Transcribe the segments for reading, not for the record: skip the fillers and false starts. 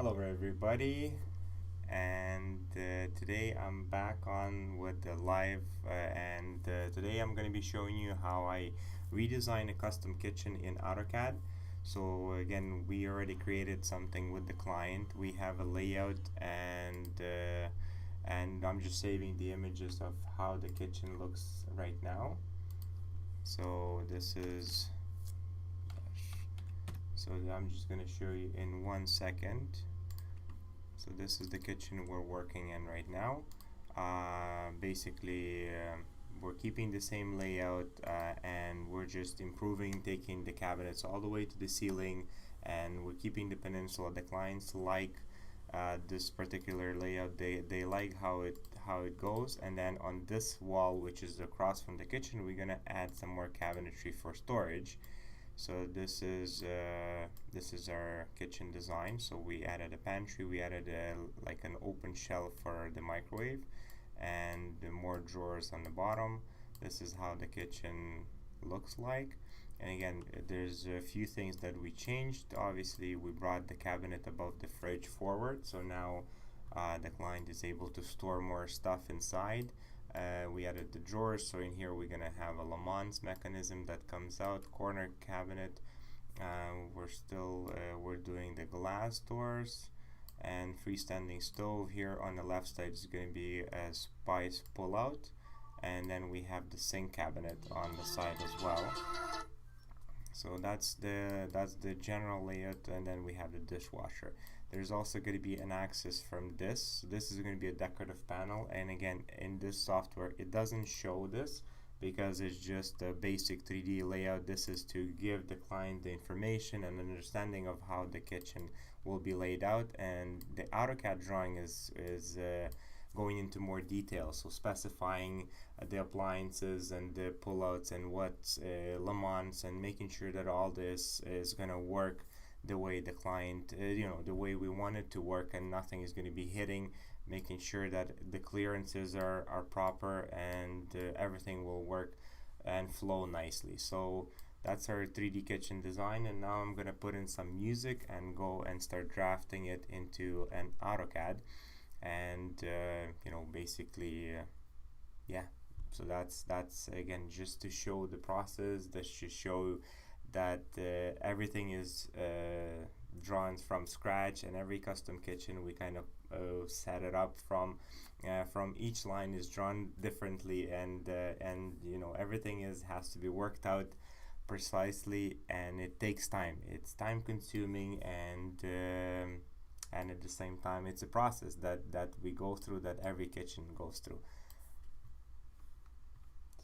Hello everybody, and today I'm back on with the live and today I'm going to be showing you how I redesign a custom kitchen in AutoCAD. So again, we already created something with the client. We have a layout and I'm just saving the images of how the kitchen looks right now. So this is so I'm just going to show you in 1 second. So this is the kitchen we're working in right now. Basically, we're keeping the same layout and we're just improving, taking the cabinets all the way to the ceiling, and we're keeping the peninsula. The clients like this particular layout. They like how it goes. And then on this wall, which is across from the kitchen, we're gonna add some more cabinetry for storage. So this is our kitchen design. So we added a pantry, we added like an open shelf for the microwave, and more drawers on the bottom. This is how the kitchen looks like. And again, there's a few things that we changed. Obviously, we brought the cabinet above the fridge forward, so now the client is able to store more stuff inside. We added the drawers, so in here we're gonna have a Le Mans mechanism that comes out, corner cabinet. We're doing the glass doors and freestanding stove. Here on the left side is going to be a spice pull out, and then we have the sink cabinet on the side as well. So that's the general layout, and then we have the dishwasher. There's also going to be an access from this. This is going to be a decorative panel, and again, in this software it doesn't show this because it's just a basic 3D layout. This is to give the client the information and understanding of how the kitchen will be laid out, and the AutoCAD drawing is going into more detail, so specifying the appliances and the pullouts and what's Le Mans, and making sure that all this is going to work the way the client, the way we want it to work, and nothing is going to be hitting, making sure that the clearances are proper, and everything will work and flow nicely. So that's our 3D kitchen design, and now I'm going to put in some music and go and start drafting it into an AutoCAD. And basically yeah, so that's again just to show the process. That should show that everything is drawn from scratch, and every custom kitchen we kind of set it up from each line is drawn differently, and everything has to be worked out precisely, and it takes time. It's time consuming, and at the same time it's a process that we go through, that every kitchen goes through.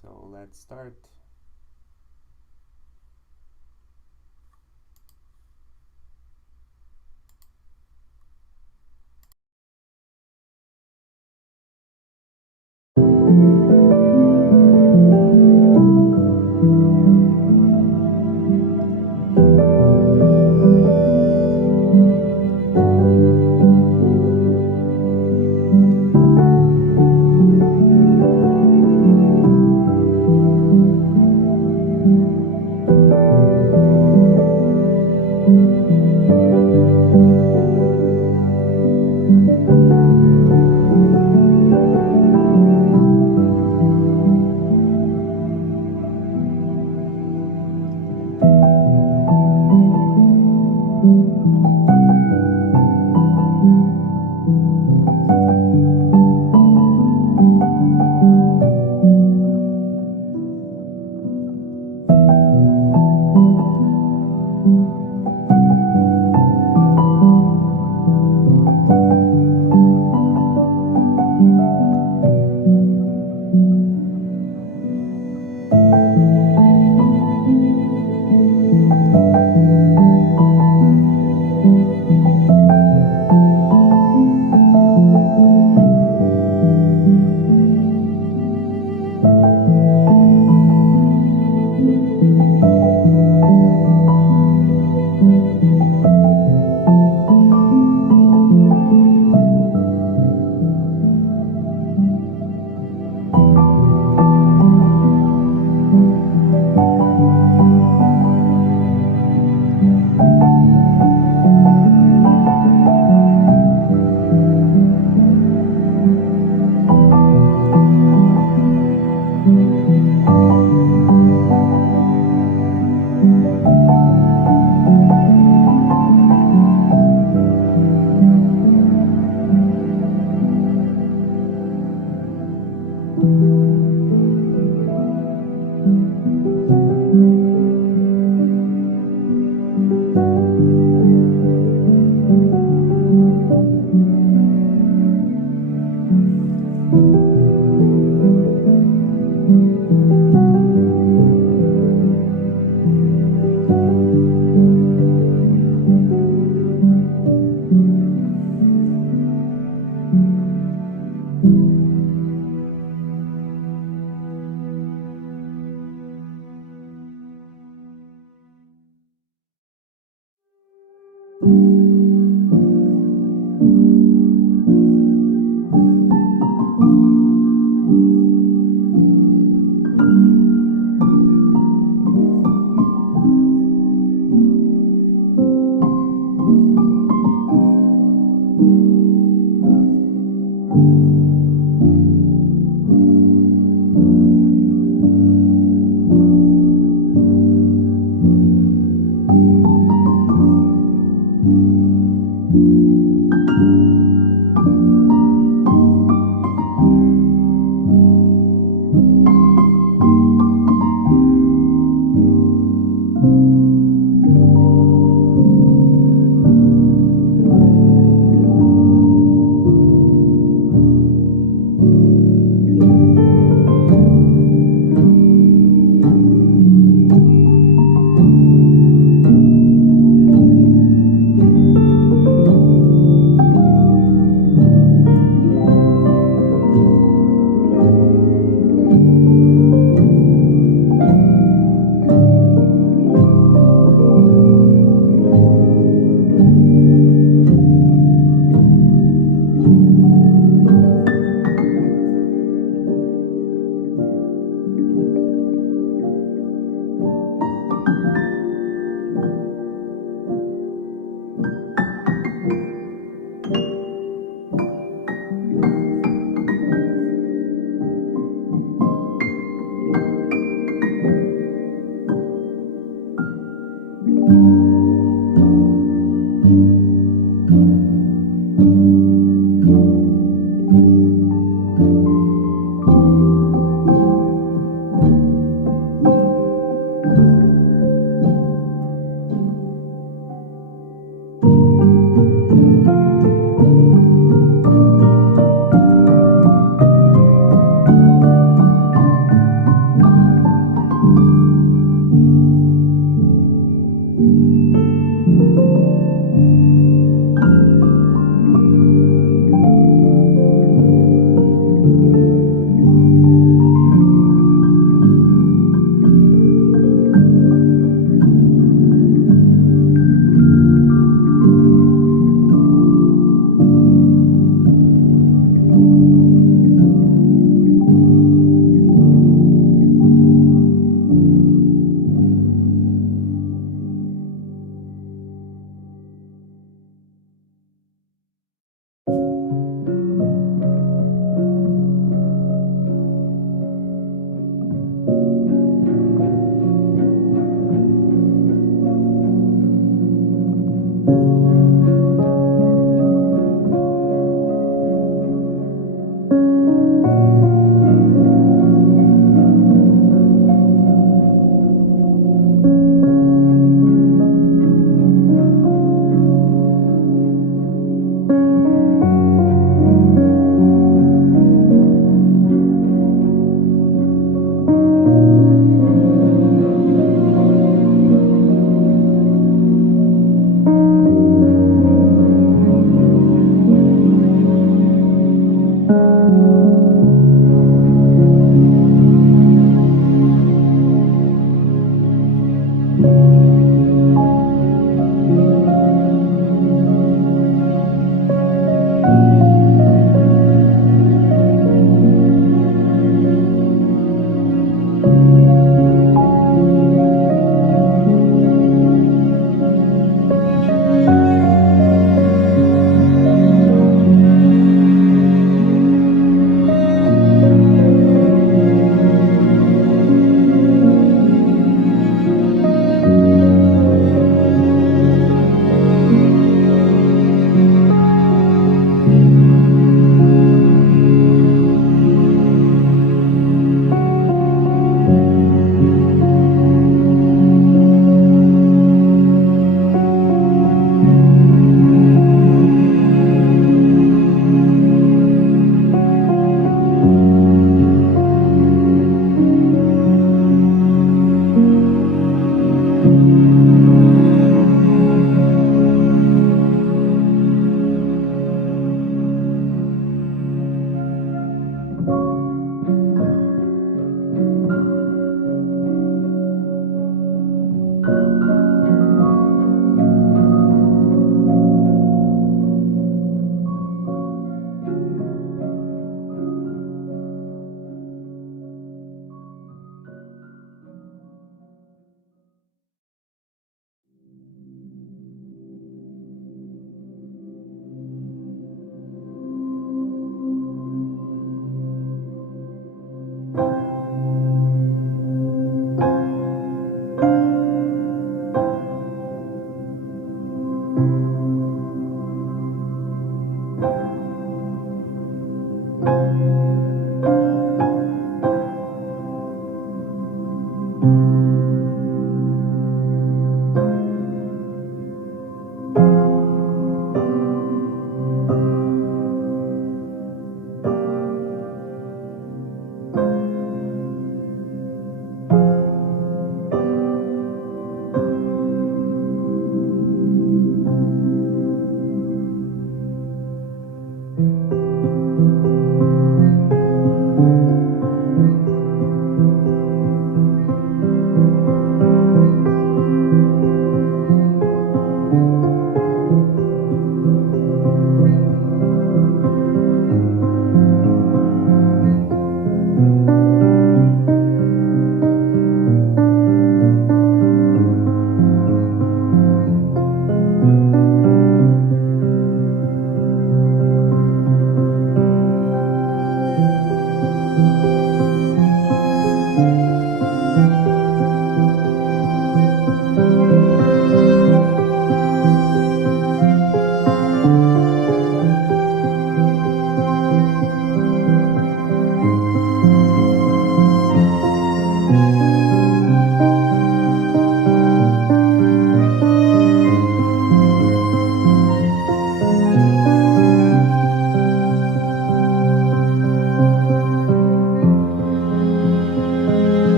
So let's start.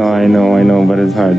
No, I know, but it's hard.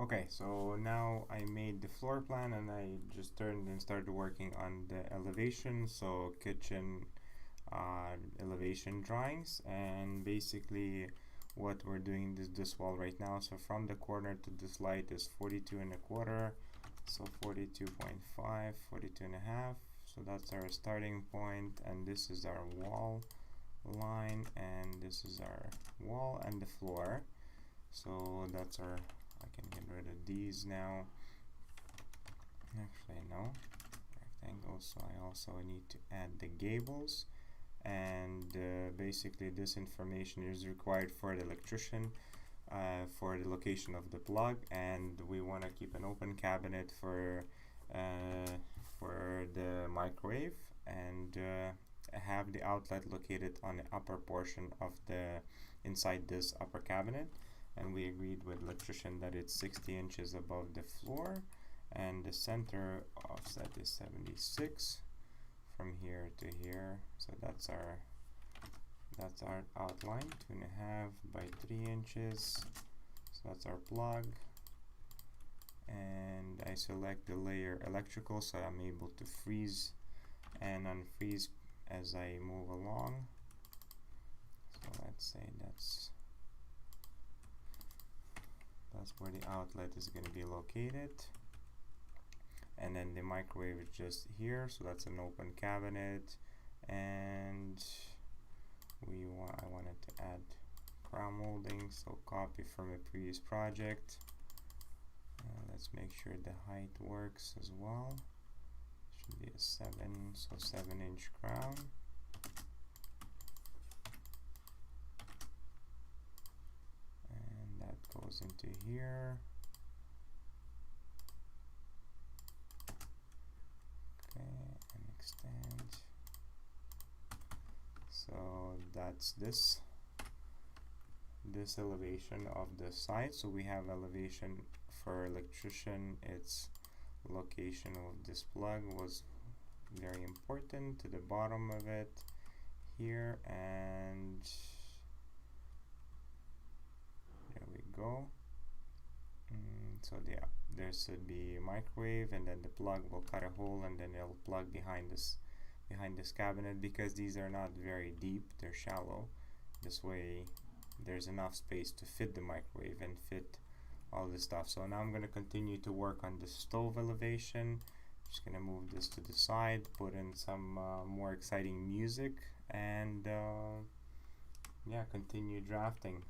Okay, so now I made the floor plan and I just turned and started working on the elevation, so kitchen elevation drawings, and basically what we're doing is this wall right now. So from the corner to this light is 42 and a quarter, so 42.5, 42 and a half, so So that's our starting point, and this is our wall line, and this is our wall and the floor. So that's our, I can get rid of these now. Actually no, rectangles, so I also need to add the gables, and basically this information is required for the electrician for the location of the plug, and we want to keep an open cabinet for the microwave, and have the outlet located on the upper portion of the inside this upper cabinet. And we agreed with electrician that it's 60 inches above the floor, and the center offset is 76 from here to here. So that's our outline, 2.5 by 3 inches. So that's our plug, and I select the layer electrical, so I'm able to freeze and unfreeze as I move along. So let's say that's where the outlet is going to be located, and then the microwave is just here, so that's an open cabinet. And I wanted to add crown molding, so copy from a previous project. Let's make sure the height works as well. Should be a 7-inch crown. And that goes into here. Okay, and extend. So that's this elevation of the site. So we have elevation for electrician. Its location of this plug was very important to the bottom of it here, and there we go. So there should be a microwave, and then the plug will cut a hole, and then it'll plug behind this cabinet. Because these are not very deep, they're shallow. This way there's enough space to fit the microwave and fit all this stuff. So now I'm going to continue to work on the stove elevation. Just going to move this to the side, put in some more exciting music, and yeah, continue drafting.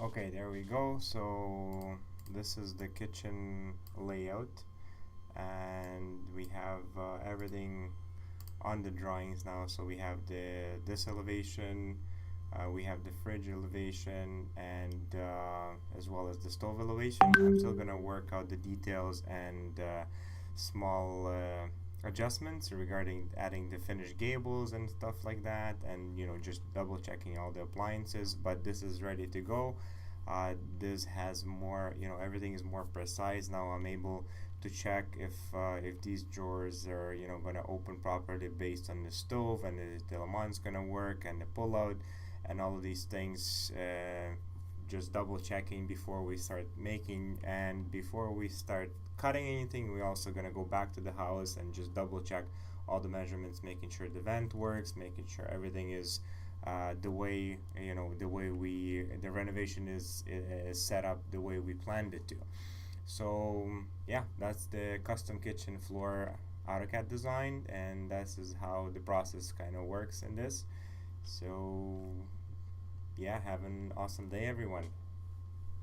Okay, there we go. So this is the kitchen layout, and we have everything on the drawings now. So we have this elevation, we have the fridge elevation, and as well as the stove elevation. I'm still gonna work out the details and small adjustments regarding adding the finished gables and stuff like that, and just double checking all the appliances. But this is ready to go. This has more, everything is more precise now. I'm able to check if these drawers are going to open properly based on the stove, and the Lemans going to work, and the pull out, and all of these things. Just double checking before we start making, and before we start cutting anything, we're also going to go back to the house and just double check all the measurements, making sure the vent works, making sure everything is the way the renovation is set up the way we planned it to. So yeah, that's the custom kitchen floor AutoCAD design, and this is how the process kind of works in this. So yeah, have an awesome day, everyone.